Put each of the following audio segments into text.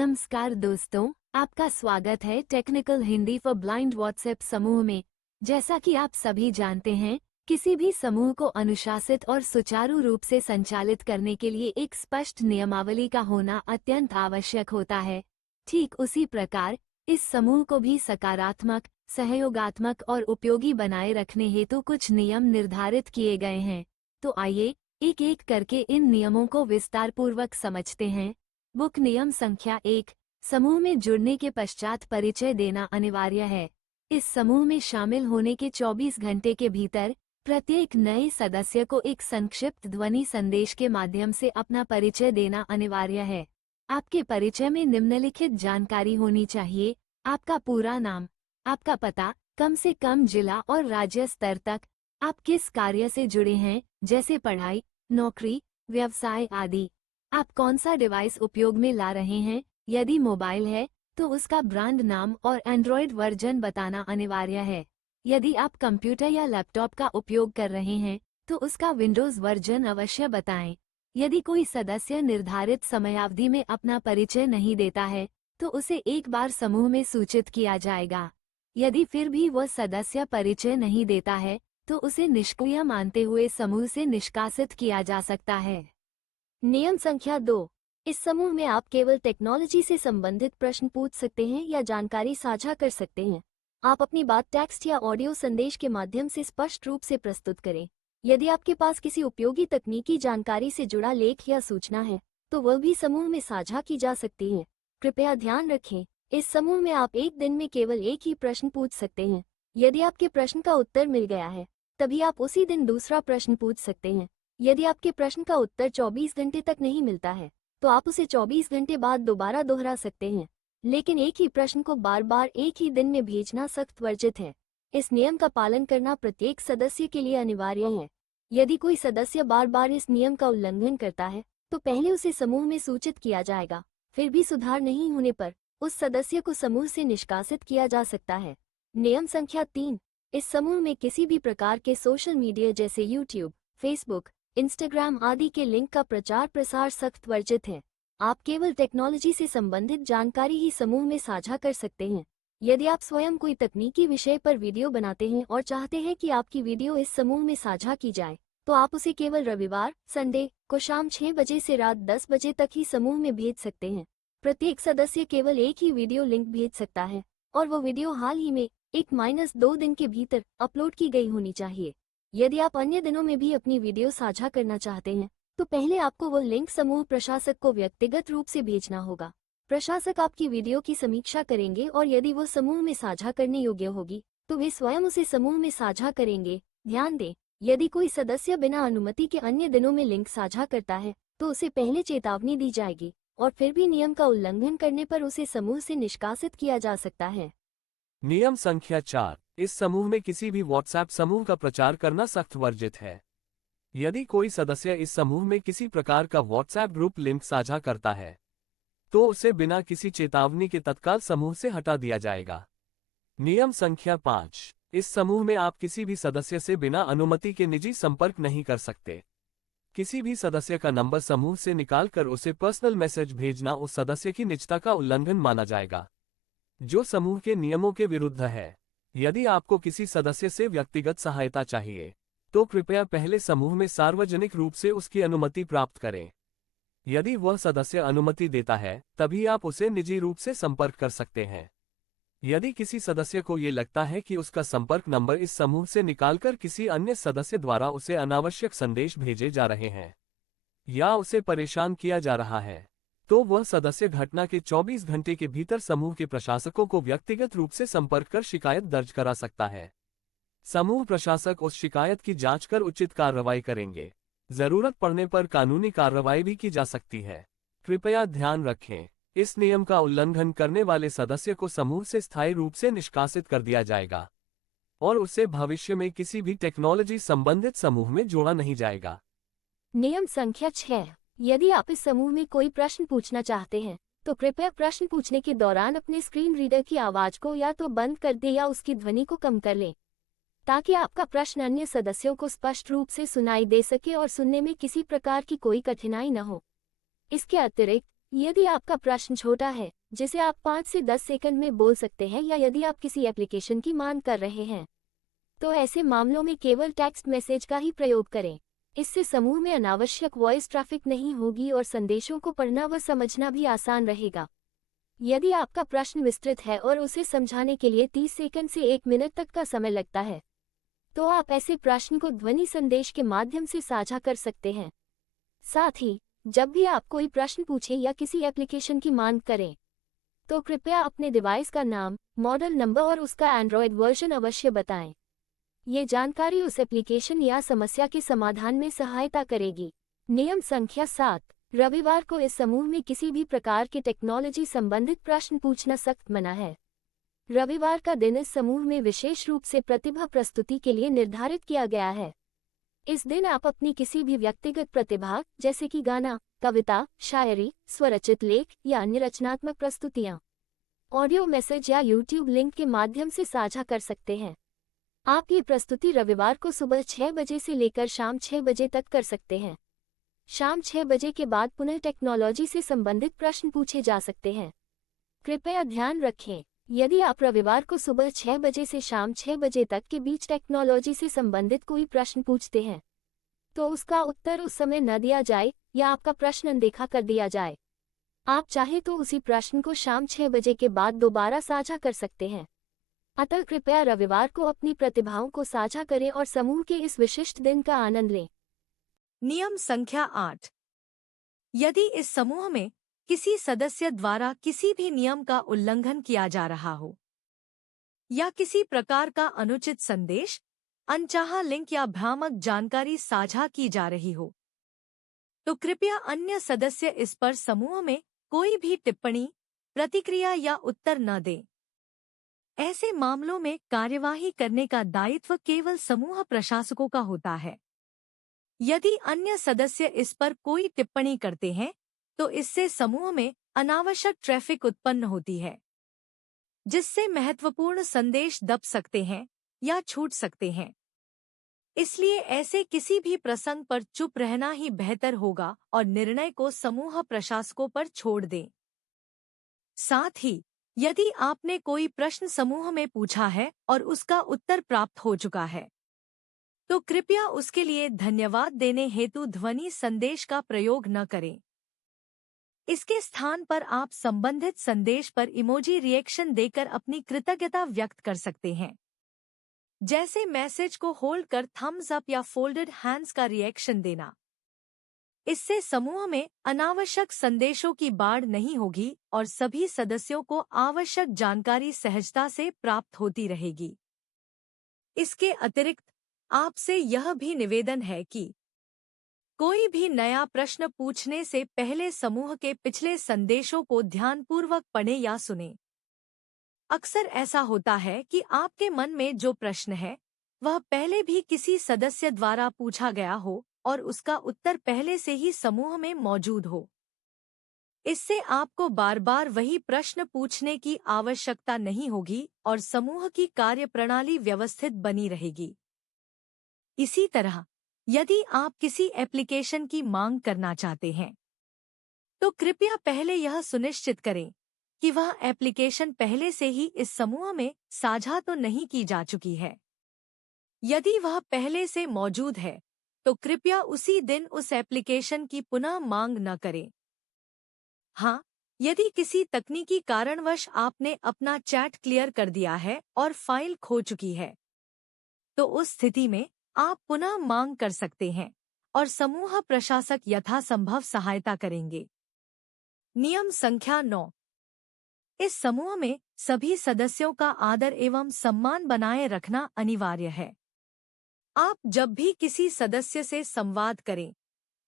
नमस्कार दोस्तों, आपका स्वागत है technical Hindi for blind WhatsApp समूह में। जैसा कि आप सभी जानते हैं, किसी भी समूह को अनुशासित और सुचारू रूप से संचालित करने के लिए एक स्पष्ट नियमावली का होना अत्यंत आवश्यक होता है। ठीक उसी प्रकार इस समूह को भी सकारात्मक, सहयोगात्मक और उपयोगी बनाए रखने हेतु कुछ नियम निर्धारित किए गए हैं। तो आइए एक एक करके इन नियमों को विस्तारपूर्वक समझते हैं। बुक नियम संख्या 1, समूह में जुड़ने के पश्चात परिचय देना अनिवार्य है। इस समूह में शामिल होने के 24 घंटे के भीतर प्रत्येक नए सदस्य को एक संक्षिप्त ध्वनि संदेश के माध्यम से अपना परिचय देना अनिवार्य है। आपके परिचय में निम्नलिखित जानकारी होनी चाहिए: आपका पूरा नाम, आपका पता, कम से कम जिला और राज्य स्तर तक, आप किस कार्य से जुड़े हैं जैसे पढ़ाई, नौकरी, व्यवसाय आदि, आप कौन सा डिवाइस उपयोग में ला रहे हैं, यदि मोबाइल है तो उसका ब्रांड नाम और एंड्रॉयड वर्जन बताना अनिवार्य है। यदि आप कंप्यूटर या लैपटॉप का उपयोग कर रहे हैं तो उसका विंडोज़ वर्जन अवश्य बताएं। यदि कोई सदस्य निर्धारित समयावधि में अपना परिचय नहीं देता है तो उसे एक बार समूह में सूचित किया जाएगा। यदि फिर भी वह सदस्य परिचय नहीं देता है तो उसे निष्क्रिय मानते हुए समूह से निष्कासित किया जा सकता है। नियम संख्या 2, इस समूह में आप केवल टेक्नोलॉजी से संबंधित प्रश्न पूछ सकते हैं या जानकारी साझा कर सकते हैं। आप अपनी बात टेक्स्ट या ऑडियो संदेश के माध्यम से स्पष्ट रूप से प्रस्तुत करें। यदि आपके पास किसी उपयोगी तकनीकी जानकारी से जुड़ा लेख या सूचना है तो वह भी समूह में साझा की जा सकती है। कृपया ध्यान रखें, इस समूह में आप एक दिन में केवल एक ही प्रश्न पूछ सकते हैं। यदि आपके प्रश्न का उत्तर मिल गया है तभी आप उसी दिन दूसरा प्रश्न पूछ सकते हैं। यदि आपके प्रश्न का उत्तर 24 घंटे तक नहीं मिलता है तो आप उसे 24 घंटे बाद दोबारा दोहरा सकते हैं, लेकिन एक ही प्रश्न को बार बार एक ही दिन में भेजना सख्त वर्जित है। इस नियम का पालन करना प्रत्येक सदस्य के लिए अनिवार्य है। यदि कोई सदस्य बार बार इस नियम का उल्लंघन करता है तो पहले उसे समूह में सूचित किया जाएगा, फिर भी सुधार नहीं होने पर उस सदस्य को समूह से निष्कासित किया जा सकता है। नियम संख्या 3, इस समूह में किसी भी प्रकार के सोशल मीडिया जैसे यूट्यूब, फेसबुक, इंस्टाग्राम आदि के लिंक का प्रचार प्रसार सख्त वर्जित है। आप केवल टेक्नोलॉजी से संबंधित जानकारी ही समूह में साझा कर सकते हैं। यदि आप स्वयं कोई तकनीकी विषय पर वीडियो बनाते हैं और चाहते हैं कि आपकी वीडियो इस समूह में साझा की जाए तो आप उसे केवल रविवार, संडे को शाम 6 बजे से रात 10 बजे तक ही समूह में भेज सकते हैं। प्रत्येक सदस्य केवल एक ही वीडियो लिंक भेज सकता है और वो वीडियो हाल ही में 1-2 दिन के भीतर अपलोड की गई होनी चाहिए। यदि आप अन्य दिनों में भी अपनी वीडियो साझा करना चाहते हैं तो पहले आपको वो लिंक समूह प्रशासक को व्यक्तिगत रूप से भेजना होगा। प्रशासक आपकी वीडियो की समीक्षा करेंगे और यदि वो समूह में साझा करने योग्य होगी तो वे स्वयं उसे समूह में साझा करेंगे। ध्यान दें, यदि कोई सदस्य बिना अनुमति के अन्य दिनों में लिंक साझा करता है तो उसे पहले चेतावनी दी जाएगी और फिर भी नियम का उल्लंघन करने पर उसे समूह से निष्कासित किया जा सकता है। नियम संख्या 4, इस समूह में किसी भी व्हाट्सएप समूह का प्रचार करना सख्त वर्जित है। यदि कोई सदस्य इस समूह में किसी प्रकार का व्हाट्सएप ग्रुप लिंक साझा करता है तो उसे बिना किसी चेतावनी के तत्काल समूह से हटा दिया जाएगा। नियम संख्या 5, इस समूह में आप किसी भी सदस्य से बिना अनुमति के निजी संपर्क नहीं कर सकते। किसी भी सदस्य का नंबर समूह से निकालकर उसे पर्सनल मैसेज भेजना उस सदस्य की निजता का उल्लंघन माना जाएगा, जो समूह के नियमों के विरुद्ध है। यदि आपको किसी सदस्य से व्यक्तिगत सहायता चाहिए तो कृपया पहले समूह में सार्वजनिक रूप से उसकी अनुमति प्राप्त करें। यदि वह सदस्य अनुमति देता है तभी आप उसे निजी रूप से संपर्क कर सकते हैं। यदि किसी सदस्य को ये लगता है कि उसका संपर्क नंबर इस समूह से निकालकर किसी अन्य सदस्य द्वारा उसे अनावश्यक संदेश भेजे जा रहे हैं या उसे परेशान किया जा रहा है तो वह सदस्य घटना के 24 घंटे के भीतर समूह के प्रशासकों को व्यक्तिगत रूप से संपर्क कर शिकायत दर्ज करा सकता है। समूह प्रशासक उस शिकायत की जांच कर उचित कार्रवाई करेंगे। जरूरत पड़ने पर कानूनी कार्रवाई भी की जा सकती है। कृपया ध्यान रखें, इस नियम का उल्लंघन करने वाले सदस्य को समूह से स्थायी रूप से निष्कासित कर दिया जाएगा और उसे भविष्य में किसी भी टेक्नोलॉजी संबंधित समूह में जोड़ा नहीं जाएगा। नियम संख्या 6, यदि आप इस समूह में कोई प्रश्न पूछना चाहते हैं तो कृपया प्रश्न पूछने के दौरान अपने स्क्रीन रीडर की आवाज को या तो बंद कर दें या उसकी ध्वनि को कम कर लें, ताकि आपका प्रश्न अन्य सदस्यों को स्पष्ट रूप से सुनाई दे सके और सुनने में किसी प्रकार की कोई कठिनाई न हो। इसके अतिरिक्त यदि आपका प्रश्न छोटा है, जिसे आप 5 से 10 सेकंड में बोल सकते हैं, या यदि आप किसी एप्लीकेशन की मांग कर रहे हैं, तो ऐसे मामलों में केवल टेक्स्ट मैसेज का ही प्रयोग करें। इससे समूह में अनावश्यक वॉइस ट्रैफिक नहीं होगी और संदेशों को पढ़ना व समझना भी आसान रहेगा। यदि आपका प्रश्न विस्तृत है और उसे समझाने के लिए 30 सेकंड से 1 मिनट तक का समय लगता है, तो आप ऐसे प्रश्न को ध्वनि संदेश के माध्यम से साझा कर सकते हैं। साथ ही, जब भी आप कोई प्रश्न पूछें या किसी एप्लीकेशन की मांग करें, तो कृपया अपने डिवाइस का नाम, मॉडल नंबर और उसका एंड्रॉयड वर्जन अवश्य बताएं। ये जानकारी उस एप्लीकेशन या समस्या के समाधान में सहायता करेगी। नियम संख्या 7, रविवार को इस समूह में किसी भी प्रकार के टेक्नोलॉजी संबंधित प्रश्न पूछना सख्त मना है। रविवार का दिन इस समूह में विशेष रूप से प्रतिभा प्रस्तुति के लिए निर्धारित किया गया है। इस दिन आप अपनी किसी भी व्यक्तिगत प्रतिभा, जैसे कि गाना, कविता, शायरी, स्वरचित लेख या अन्य रचनात्मक प्रस्तुतियां, ऑडियो मैसेज या यूट्यूब लिंक के माध्यम से साझा कर सकते हैं। आप ये प्रस्तुति रविवार को सुबह 6 बजे से लेकर शाम 6 बजे तक कर सकते हैं। शाम 6 बजे के बाद पुनः टेक्नोलॉजी से संबंधित प्रश्न पूछे जा सकते हैं। कृपया ध्यान रखें, यदि आप रविवार को सुबह 6 बजे से शाम 6 बजे तक के बीच टेक्नोलॉजी से संबंधित कोई प्रश्न पूछते हैं, तो उसका उत्तर उस समय न दिया जाए या आपका प्रश्न अनदेखा कर दिया जाए। आप चाहे तो उसी प्रश्न को शाम 6 बजे के बाद दोबारा साझा कर सकते हैं। अतः कृपया रविवार को अपनी प्रतिभाओं को साझा करें और समूह के इस विशिष्ट दिन का आनंद लें। नियम संख्या 8, यदि इस समूह में किसी सदस्य द्वारा किसी भी नियम का उल्लंघन किया जा रहा हो या किसी प्रकार का अनुचित संदेश, अनचाहा लिंक या भ्रामक जानकारी साझा की जा रही हो, तो कृपया अन्य सदस्य इस पर समूह में कोई भी टिप्पणी, प्रतिक्रिया या उत्तर न दें। ऐसे मामलों में कार्यवाही करने का दायित्व केवल समूह प्रशासकों का होता है। यदि अन्य सदस्य इस पर कोई टिप्पणी करते हैं, तो इससे समूह में अनावश्यक ट्रैफिक उत्पन्न होती है, जिससे महत्वपूर्ण संदेश दब सकते हैं या छूट सकते हैं। इसलिए ऐसे किसी भी प्रसंग पर चुप रहना ही बेहतर होगा और निर्णय को समूह प्रशासकों पर छोड़ दें। साथ ही, यदि आपने कोई प्रश्न समूह में पूछा है और उसका उत्तर प्राप्त हो चुका है, तो कृपया उसके लिए धन्यवाद देने हेतु ध्वनि संदेश का प्रयोग न करें। इसके स्थान पर आप संबंधित संदेश पर इमोजी रिएक्शन देकर अपनी कृतज्ञता व्यक्त कर सकते हैं, जैसे मैसेज को होल्ड कर थम्स अप या फोल्डेड हैंड्स का रिएक्शन देना। इससे समूह में अनावश्यक संदेशों की बाढ़ नहीं होगी और सभी सदस्यों को आवश्यक जानकारी सहजता से प्राप्त होती रहेगी। इसके अतिरिक्त आपसे यह भी निवेदन है कि कोई भी नया प्रश्न पूछने से पहले समूह के पिछले संदेशों को ध्यानपूर्वक पढ़ें या सुनें। अक्सर ऐसा होता है कि आपके मन में जो प्रश्न है, वह पहले भी किसी सदस्य द्वारा पूछा गया हो और उसका उत्तर पहले से ही समूह में मौजूद हो। इससे आपको बार बार वही प्रश्न पूछने की आवश्यकता नहीं होगी और समूह की कार्यप्रणाली व्यवस्थित बनी रहेगी। इसी तरह, यदि आप किसी एप्लीकेशन की मांग करना चाहते हैं, तो कृपया पहले यह सुनिश्चित करें कि वह एप्लीकेशन पहले से ही इस समूह में साझा तो नहीं की जा चुकी है। यदि वह पहले से मौजूद है, तो कृपया उसी दिन उस एप्लीकेशन की पुनः मांग न करें। हाँ, यदि किसी तकनीकी कारणवश आपने अपना चैट क्लियर कर दिया है और फाइल खो चुकी है, तो उस स्थिति में आप पुनः मांग कर सकते हैं और समूह प्रशासक यथासंभव सहायता करेंगे। नियम संख्या 9, इस समूह में सभी सदस्यों का आदर एवं सम्मान बनाए रखना अनिवार्य है। आप जब भी किसी सदस्य से संवाद करें,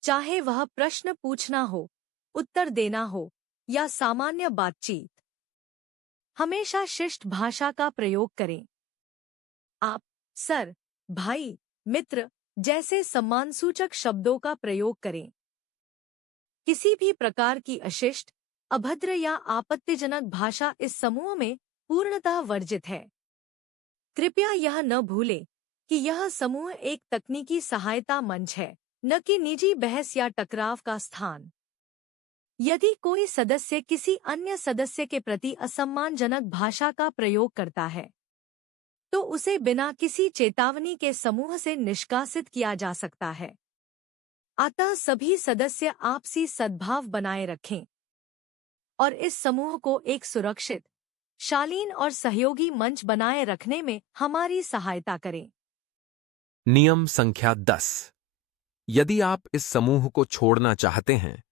चाहे वह प्रश्न पूछना हो, उत्तर देना हो या सामान्य बातचीत, हमेशा शिष्ट भाषा का प्रयोग करें। आप, सर, भाई, मित्र जैसे सम्मानसूचक शब्दों का प्रयोग करें। किसी भी प्रकार की अशिष्ट, अभद्र या आपत्तिजनक भाषा इस समूह में पूर्णतः वर्जित है। कृपया यह न भूलें कि यह समूह एक तकनीकी सहायता मंच है, न कि निजी बहस या टकराव का स्थान। यदि कोई सदस्य किसी अन्य सदस्य के प्रति असम्मानजनक भाषा का प्रयोग करता है तो उसे बिना किसी चेतावनी के समूह से निष्कासित किया जा सकता है। अतः सभी सदस्य आपसी सद्भाव बनाए रखें और इस समूह को एक सुरक्षित, शालीन और सहयोगी मंच बनाए रखने में हमारी सहायता करें। नियम संख्या 10। यदि आप इस समूह को छोड़ना चाहते हैं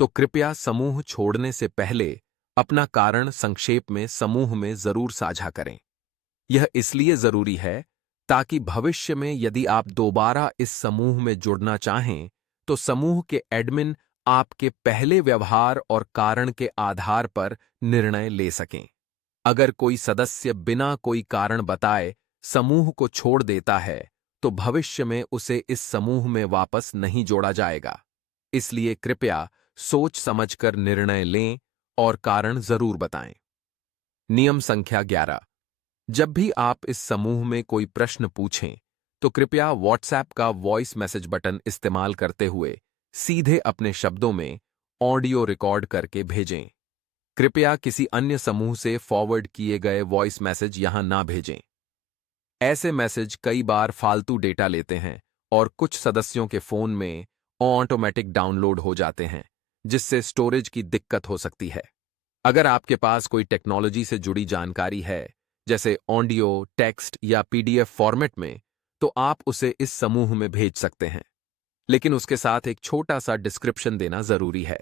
तो कृपया समूह छोड़ने से पहले अपना कारण संक्षेप में समूह में जरूर साझा करें। यह इसलिए जरूरी है ताकि भविष्य में यदि आप दोबारा इस समूह में जुड़ना चाहें तो समूह के एडमिन आपके पहले व्यवहार और कारण के आधार पर निर्णय ले सकें। अगर कोई सदस्य बिना कोई कारण बताए समूह को छोड़ देता है तो भविष्य में उसे इस समूह में वापस नहीं जोड़ा जाएगा। इसलिए कृपया सोच समझकर निर्णय लें और कारण जरूर बताएं। नियम संख्या 11। जब भी आप इस समूह में कोई प्रश्न पूछें तो कृपया व्हाट्सएप का वॉइस मैसेज बटन इस्तेमाल करते हुए सीधे अपने शब्दों में ऑडियो रिकॉर्ड करके भेजें। कृपया किसी अन्य समूह से फॉरवर्ड किए गए वॉइस मैसेज यहां ना भेजें। ऐसे मैसेज कई बार फालतू डेटा लेते हैं और कुछ सदस्यों के फोन में ऑटोमेटिक डाउनलोड हो जाते हैं, जिससे स्टोरेज की दिक्कत हो सकती है। अगर आपके पास कोई टेक्नोलॉजी से जुड़ी जानकारी है, जैसे ऑडियो, टेक्स्ट या पीडीएफ फॉर्मेट में, तो आप उसे इस समूह में भेज सकते हैं, लेकिन उसके साथ एक छोटा सा डिस्क्रिप्शन देना जरूरी है।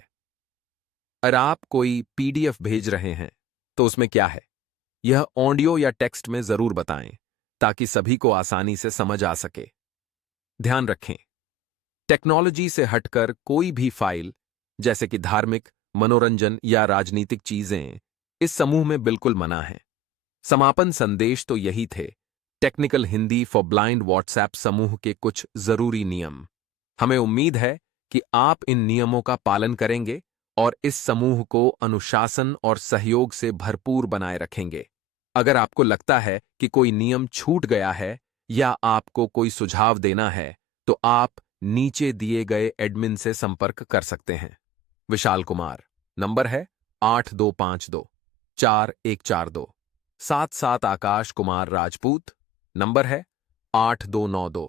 अगर आप कोई पीडीएफ भेज रहे हैं तो उसमें क्या है, यह ऑडियो या टेक्स्ट में जरूर बताएं ताकि सभी को आसानी से समझ आ सके। ध्यान रखें, टेक्नोलॉजी से हटकर कोई भी फाइल, जैसे कि धार्मिक, मनोरंजन या राजनीतिक चीजें, इस समूह में बिल्कुल मना है। समापन संदेश तो यही थे, technical Hindi for blind WhatsApp समूह के कुछ जरूरी नियम। हमें उम्मीद है कि आप इन नियमों का पालन करेंगे और इस समूह को अनुशासन और सहयोग से भरपूर बनाए रखेंगे। अगर आपको लगता है कि कोई नियम छूट गया है या आपको कोई सुझाव देना है तो आप नीचे दिए गए एडमिन से संपर्क कर सकते हैं। विशाल कुमार, नंबर है 8252 4142। 77 आकाश कुमार राजपूत, नंबर है 8292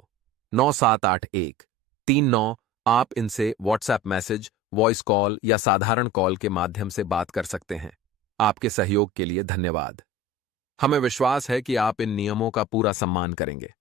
9781 39। आप इनसे व्हाट्सएप मैसेज, वॉइस कॉल या साधारण कॉल के माध्यम से बात कर सकते हैं। आपके सहयोग के लिए धन्यवाद। हमें विश्वास है कि आप इन नियमों का पूरा सम्मान करेंगे।